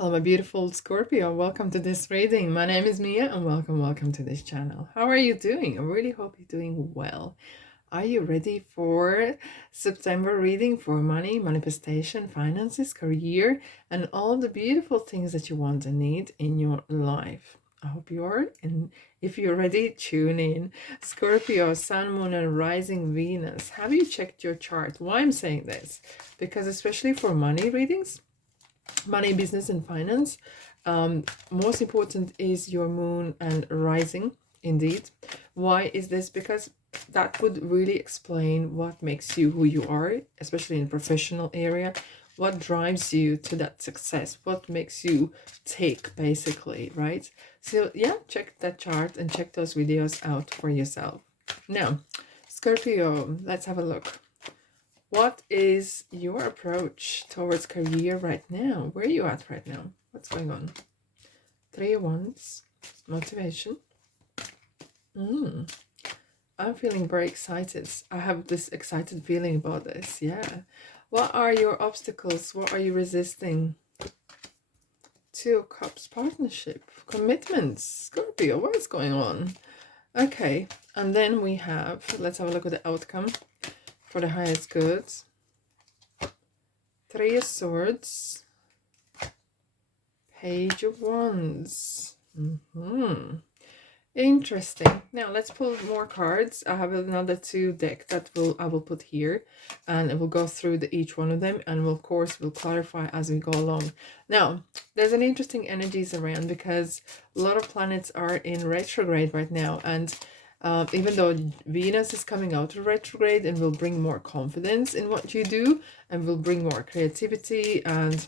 Hello, my beautiful Scorpio. Welcome to this reading. My name is Mia and welcome to this channel. How are you doing? I really hope you're doing well. Are you ready for September reading for money, manifestation, finances, career, and all the beautiful things that you want and need in your life? I hope you are. And if you're ready, tune in. Scorpio, Sun, Moon, and Rising Venus. Have you checked your chart? Why I'm saying this? Because especially for money readings, money, business, and finance, most important is your moon and rising. Indeed. Why is this? Because that would really explain what makes you who you are, especially in professional area, what drives you to that success, what makes you tick, basically, right? So yeah, check that chart and check those videos out for yourself. Now, Scorpio, let's have a look. What is your approach towards career right now? Where are you at right now? What's going on? 3 of Wands, motivation. I'm feeling very excited. I have this excited feeling about this. Yeah. What are your obstacles? What are you resisting? 2 of Cups, partnership, commitments. Scorpio, what is going on? Okay. And then we have, let's have a look at the outcome for the highest good. 3 of Swords, Page of Wands. Interesting. Now let's pull more cards. I have another 2 deck that I will put here, and it will go through each one of them, and of course we'll clarify as we go along. Now there's an interesting energies around because a lot of planets are in retrograde right now, and even though Venus is coming out of retrograde and will bring more confidence in what you do and will bring more creativity and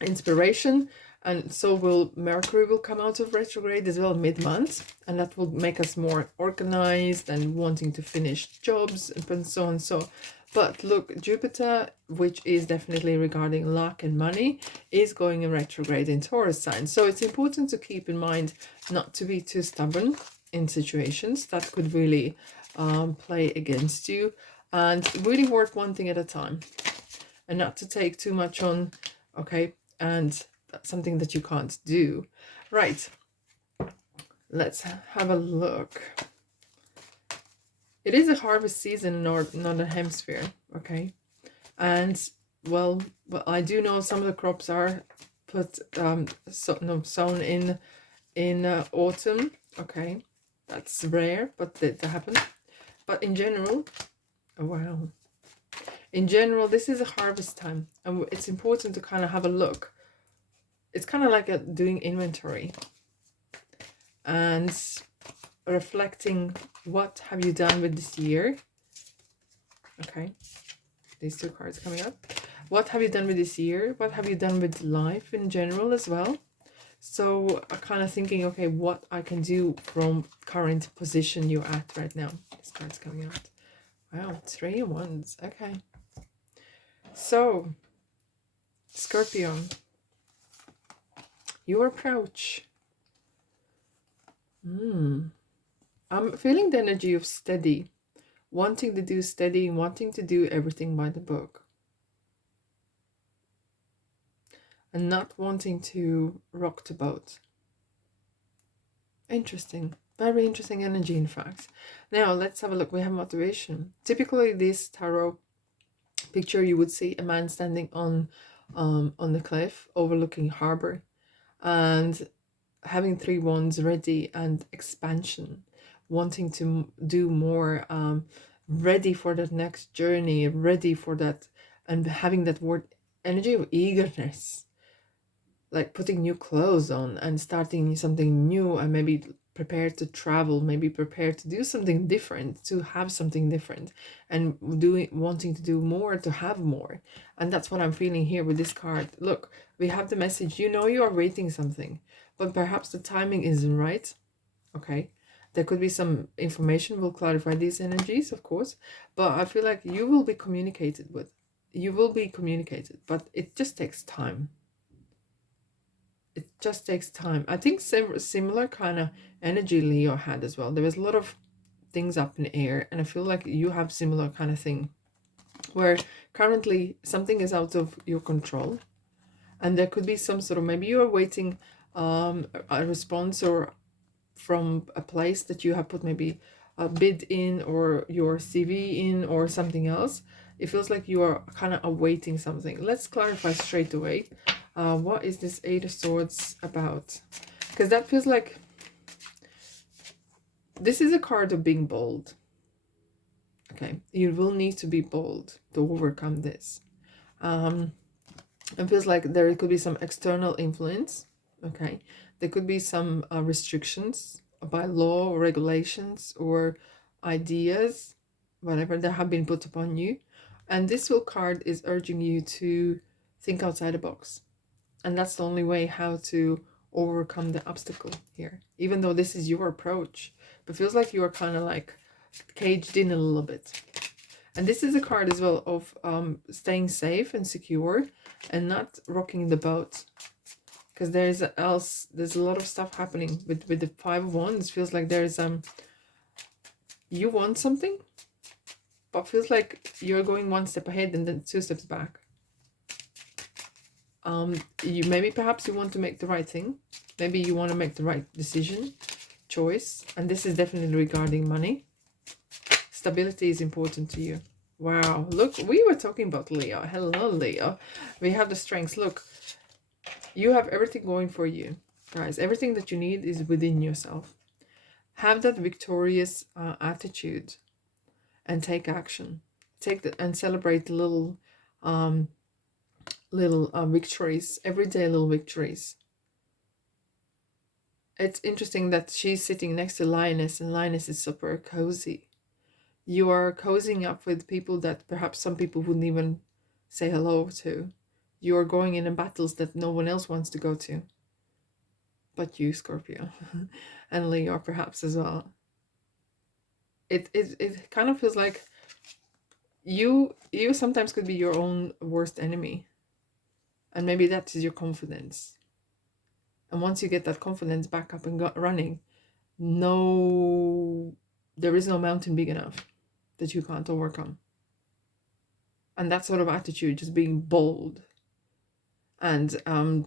inspiration, and so will Mercury will come out of retrograde as well mid-month, and that will make us more organized and wanting to finish jobs and so on. So but look, Jupiter, which is definitely regarding luck and money, is going in retrograde in Taurus sign. So it's important to keep in mind not to be too stubborn in situations that could really play against you, and really work one thing at a time and not to take too much on, okay, and something that you can't do. Right, let's have a look. It is a harvest season in northern hemisphere, okay, and well, I do know some of the crops are put sown in autumn, okay, that's rare, but that happens. But in general, oh wow, in general this is a harvest time, and it's important to kind of have a look. It's kind of like doing inventory and reflecting what have you done with this year. Okay, these 2 cards coming up. What have you done with this year? What have you done with life in general as well? So I'm kind of thinking, okay, what I can do from current position you're at right now. This card's coming out. Wow, 3 of Wands. Okay. So, Scorpio, your approach. I'm feeling the energy of steady, wanting to do steady, wanting to do everything by the book, and not wanting to rock the boat. Interesting. Very interesting energy, in fact. Now, let's have a look. We have motivation. Typically, this tarot picture, you would see a man standing on the cliff overlooking harbor and having 3 wands ready, and expansion, wanting to do more, ready for that next journey, ready for that, and having that word energy of eagerness, like putting new clothes on and starting something new, and maybe prepared to travel, maybe prepared to do something different, to have something different, and wanting to do more, to have more. And that's what I'm feeling here with this card. Look, we have the message, you know you are waiting something, but perhaps the timing isn't right. Okay, there could be some information, we'll clarify these energies, of course, but I feel like you will be communicated with. You will be communicated, but it just takes time. It just takes time. I think similar kind of energy Leo had as well. There was a lot of things up in the air, and I feel like you have similar kind of thing, where currently something is out of your control, And there could be some sort of, maybe you're waiting a response or from a place that you have put maybe a bid in or your CV in or something else. It feels like you are kind of awaiting something. Let's clarify straight away. What is this Eight of Swords about? Because that feels like this is a card of being bold. Okay, you will need to be bold to overcome this. It feels like there could be some external influence. Okay, there could be some restrictions by law or regulations or ideas, whatever that have been put upon you. And this will card is urging you to think outside the box. And that's the only way how to overcome the obstacle here. Even though this is your approach, but feels like you are kind of like caged in a little bit. And this is a card as well of staying safe and secure and not rocking the boat. Because there's a lot of stuff happening with the Five of Wands. Feels like there's you want something, but feels like you're going one step ahead and then two steps back. You perhaps you want to make the right thing. Maybe you want to make the right decision, choice. And this is definitely regarding money. Stability is important to you. Wow, look, we were talking about Leo. Hello, Leo. We have the strengths. Look, you have everything going for you, guys. Everything that you need is within yourself. Have that victorious attitude and take action. And celebrate little victories, everyday little victories. It's interesting that she's sitting next to Lioness, and Lioness is super cozy. You are cozying up with people that perhaps some people wouldn't even say hello to. You are going in battles that no one else wants to go to. But you, Scorpio. And Leo perhaps as well. It kind of feels like you sometimes could be your own worst enemy. And maybe that is your confidence. And once you get that confidence back up and running, there is no mountain big enough that you can't overcome. And that sort of attitude, just being bold and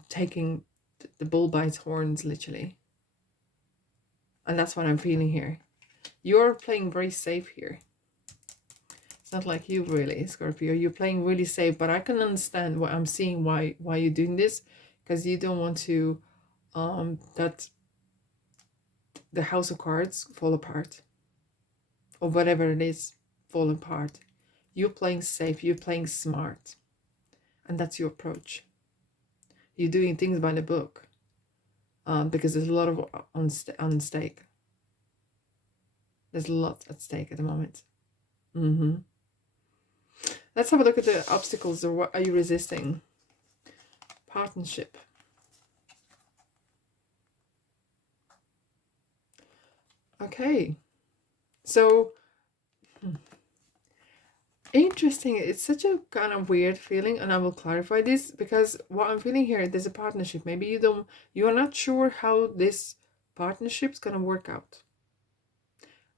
taking the bull by its horns, literally. And that's what I'm feeling here. You're playing very safe here. It's not like you really, Scorpio. You're playing really safe, but I can understand what I'm seeing why you're doing this, because you don't want to that the house of cards fall apart, or whatever it is fall apart. You're playing safe, you're playing smart, and that's your approach. You're doing things by the book, because there's a lot of on stake. There's a lot at stake at the moment. Let's have a look at the obstacles, or what are you resisting? Partnership. Okay, so interesting. It's such a kind of weird feeling, and I will clarify this, because what I'm feeling here, there's a partnership. Maybe you are not sure how this partnership's gonna work out.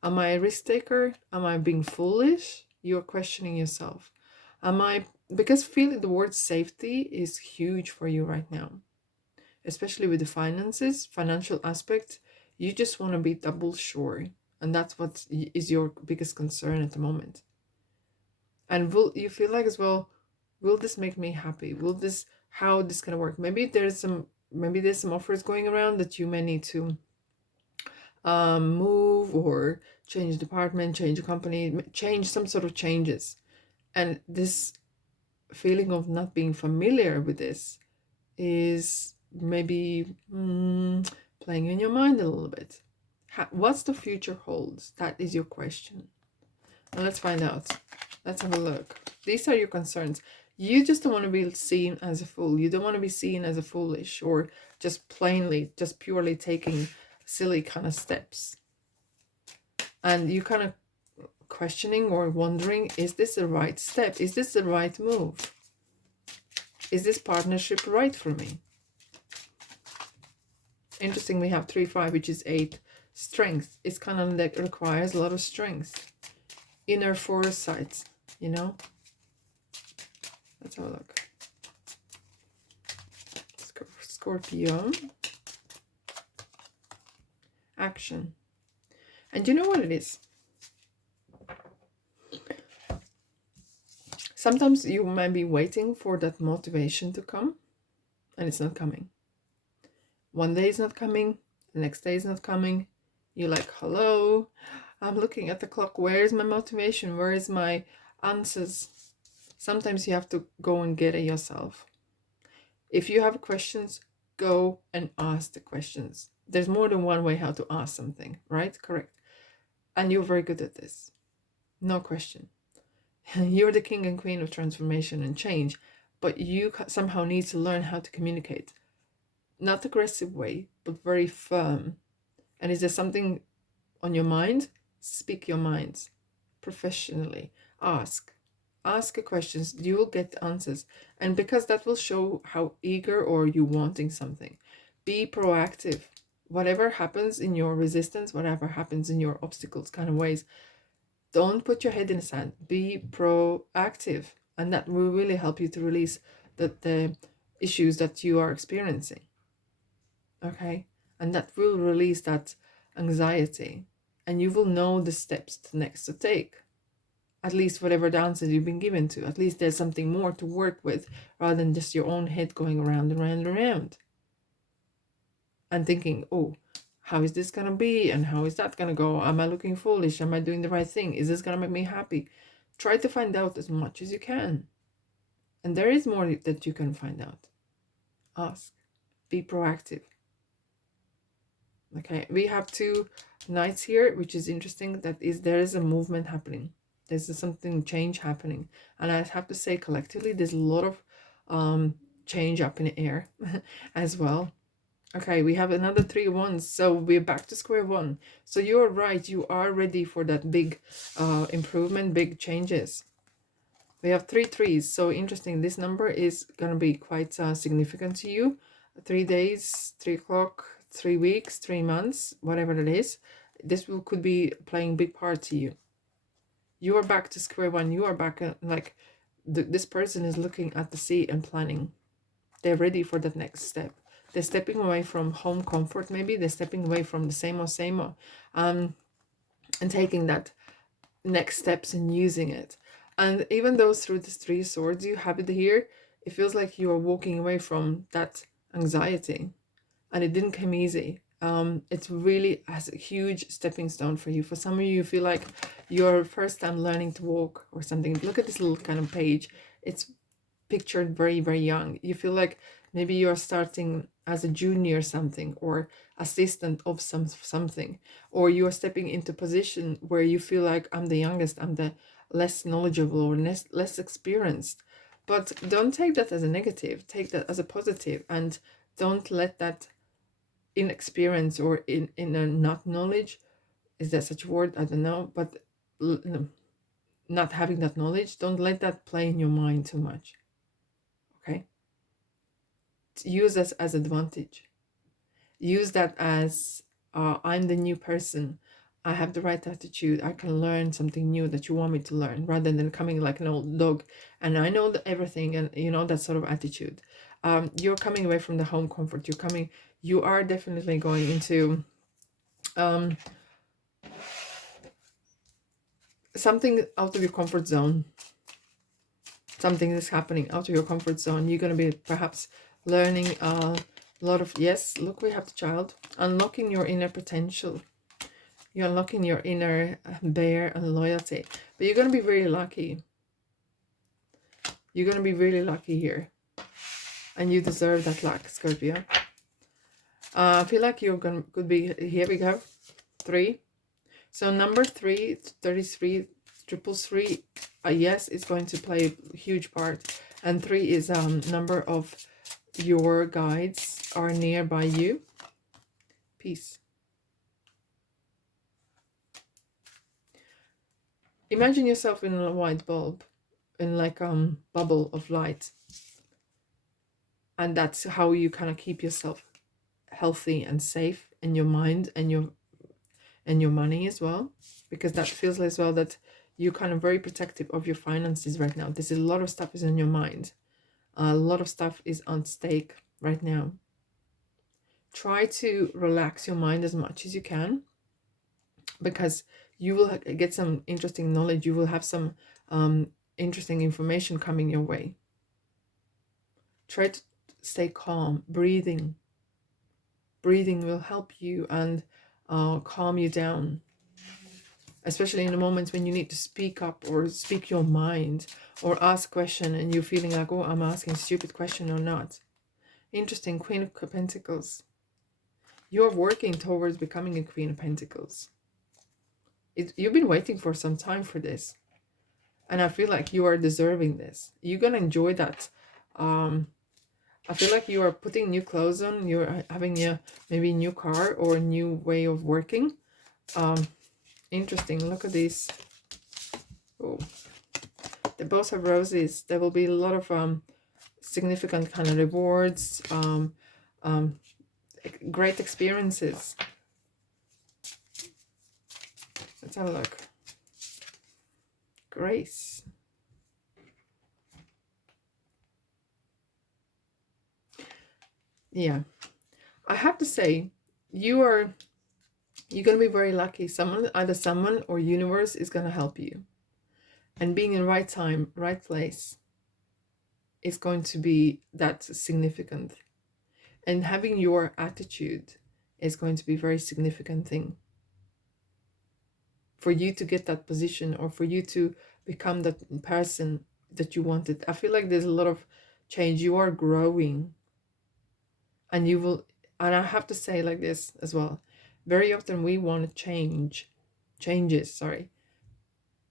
Am I a risk taker? Am I being foolish? You're questioning yourself. Because feeling the word safety is huge for you right now, especially with the financial aspect. You just want to be double sure, and that's what is your biggest concern at the moment. And will you feel like as well, will this make me happy? How this gonna work? Maybe there's some offers going around that you may need to move or change department, change a company, change some sort of changes. And this feeling of not being familiar with this is maybe playing in your mind a little bit. What's the future holds? That is your question. Now let's find out. Let's have a look. These are your concerns. You just don't want to be seen as a fool. You don't want to be seen as a foolish, or just purely taking silly kind of steps. And you kind of questioning or wondering, is this the right step? Is this the right move? Is this partnership right for me? Interesting, we have 3-5, which is 8. Strength. It's kind of like requires a lot of strength. Inner foresight, you know? Let's have a look. Scorpio. Action. And you know what it is? Sometimes you might be waiting for that motivation to come, and it's not coming. One day is not coming, the next day is not coming. You're like, hello, I'm looking at the clock. Where is my motivation? Where is my answers? Sometimes you have to go and get it yourself. If you have questions, go and ask the questions. There's more than one way how to ask something, right? Correct. And you're very good at this. No question. You're the king and queen of transformation and change, but you somehow need to learn how to communicate. Not aggressive way, but very firm. And is there something on your mind? Speak your minds professionally. Ask questions. You will get answers, and because that will show how eager or you wanting something. Be proactive. Whatever happens in your resistance, whatever happens in your obstacles kind of ways, don't put your head in the sand. Be proactive, and that will really help you to release the issues that you are experiencing. Okay, and that will release that anxiety, and you will know the steps next to take. At least whatever the answers you've been given to, at least there's something more to work with rather than just your own head going around and around and around and thinking, oh, how is this gonna be, and how is that gonna go? Am I looking foolish? Am I doing the right thing? Is this gonna make me happy? Try to find out as much as you can, and there is more that you can find out. Ask, be proactive. Okay, we have 2 knights here, which is interesting. That is, there is a movement happening. There's something change happening, and I have to say collectively there's a lot of change up in the air as well. Okay, we have another 3 wands, so we're back to square one. So you're right, you are ready for that big improvement, big changes. We have 3 threes, so interesting. This number is gonna be quite significant to you. 3 days, 3 o'clock, 3 weeks, 3 months, whatever it is. This could be playing a big part to you. You are back to square one. You are back like this person is looking at the sea and planning. They're ready for that next step. They're stepping away from home comfort. Maybe they're stepping away from the same old, and taking that next steps and using it. And even though through the 3 swords you have it here, it feels like you are walking away from that anxiety, and it didn't come easy. It's really has a huge stepping stone for you. For some of you, you feel like your first time learning to walk or something. Look at this little kind of page. It's pictured very, very young. You feel like maybe you're starting as a junior something, or assistant of something, or you're stepping into position where you feel like I'm the youngest, I'm the less knowledgeable or less experienced. But don't take that as a negative. Take that as a positive, and don't let that inexperience or in a not knowledge, is there such a word? I don't know, but not having that knowledge, don't let that play in your mind too much. Okay, use this as advantage. Use that as I'm the new person, I have the right attitude, I can learn something new that you want me to learn, rather than coming like an old dog and I know everything, and you know, that sort of attitude. You're coming away from the home comfort. You are definitely going into something out of your comfort zone. Something is happening out of your comfort zone. You're going to be perhaps learning a lot of, yes, look, we have the child. Unlocking your inner potential. You're unlocking your inner bear and loyalty. But you're going to be very lucky. You're going to be really lucky here. And you deserve that luck, Scorpio. I feel like you're going to, could be, here we go, 3. So number 3, 33, 333, yes, it's going to play a huge part. And 3 is number of your guides are nearby you. Peace. Imagine yourself in a white bulb, in like bubble of light. And that's how you kind of keep yourself healthy and safe in your mind and your money as well, because that feels as well that you're kind of very protective of your finances right now. There's a lot of stuff is in your mind. A lot of stuff is on stake right now. try to relax your mind as much as you can, because you will get some interesting knowledge. You will have some interesting information coming your way. Try to stay calm. Breathing will help you and calm you down, especially in the moments when you need to speak up or speak your mind or ask a question and you're feeling like, oh, I'm asking a stupid question or not. Interesting. Queen of Pentacles. You're working towards becoming a Queen of Pentacles. You've been waiting for some time for this, and I feel like you are deserving this. You're gonna enjoy that. I feel like you are putting new clothes on. You're having maybe a new car or a new way of working. Interesting. Look at these. Oh, they both have roses. There will be a lot of significant kind of rewards, great experiences. Let's have a look. Grace. Yeah, I have to say, you're going to be very lucky. Either someone or universe is going to help you. And being in right time, right place is going to be that significant. And having your attitude is going to be a very significant thing. For you to get that position, or for you to become that person that you wanted. I feel like there's a lot of change. You are growing. And you will, and I have to say like this as well. Very often we want to changes,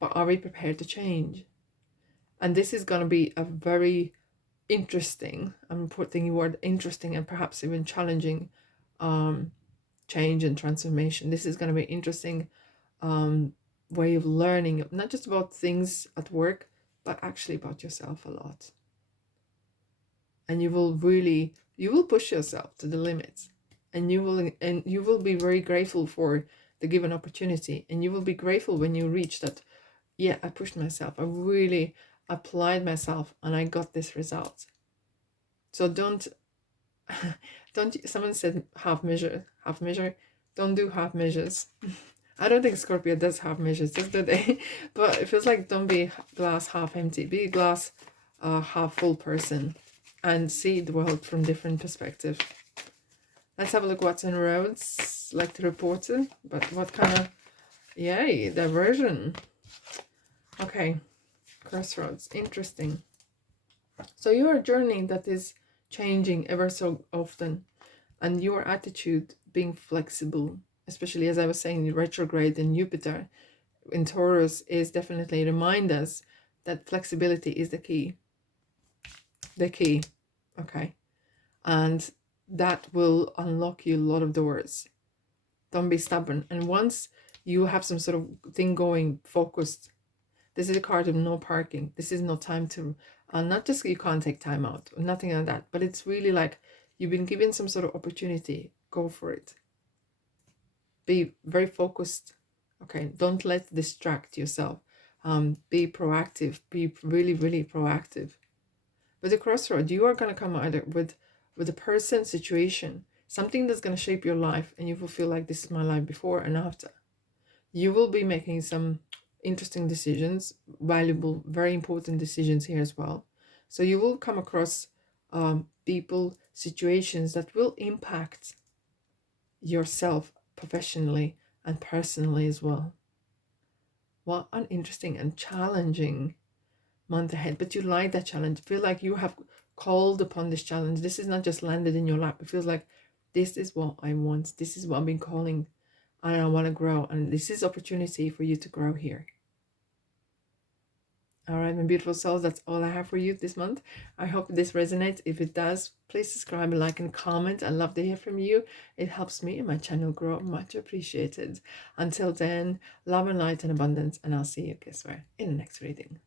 but are we prepared to change? And this is going to be a very interesting, I'm putting the word interesting and perhaps even challenging change and transformation. This is going to be interesting way of learning, not just about things at work, but actually about yourself a lot. And you will push yourself to the limits, and you will be very grateful for the given opportunity, and you will be grateful when you reach that, yeah, I pushed myself, I really applied myself, and I got this result. So don't someone said half measure, don't do half measures. I don't think Scorpio does half measures, does they? But it feels like, don't be glass half empty, be a glass half full person, and see the world from different perspective. Let's have a look what's in roads, like the reporter, but what kind of, yay, diversion. Okay, crossroads, interesting. So you're a journey that is changing ever so often, and your attitude being flexible, especially as I was saying, retrograde in Jupiter in Taurus is definitely remind us that flexibility is the key. Okay, and that will unlock you a lot of doors. Don't be stubborn. And once you have some sort of thing going, focused, this is a card of no parking. This is no time to not just you can't take time out, nothing like that, but it's really like you've been given some sort of opportunity, go for it. Be very focused. Okay, don't let distract yourself. Be proactive, be really, really proactive. With the crossroad, you are going to come either with a person, situation, something that's going to shape your life, and you will feel like this is my life before and after. You will be making some interesting decisions, valuable, very important decisions here as well. So you will come across people, situations that will impact yourself professionally and personally as well. What an interesting and challenging month ahead, but you like that challenge. Feel like you have called upon this challenge. This is not just landed in your lap. It feels like this is what I want. This is what I've been calling, and I want to grow, and this is opportunity for you to grow here. All right, my beautiful souls, that's all I have for you this month. I hope this resonates. If it does, please subscribe, like, and comment. I love to hear from you. It helps me and my channel grow. Much appreciated. Until then, love and light and abundance, and I'll see you, guess where, in the next reading.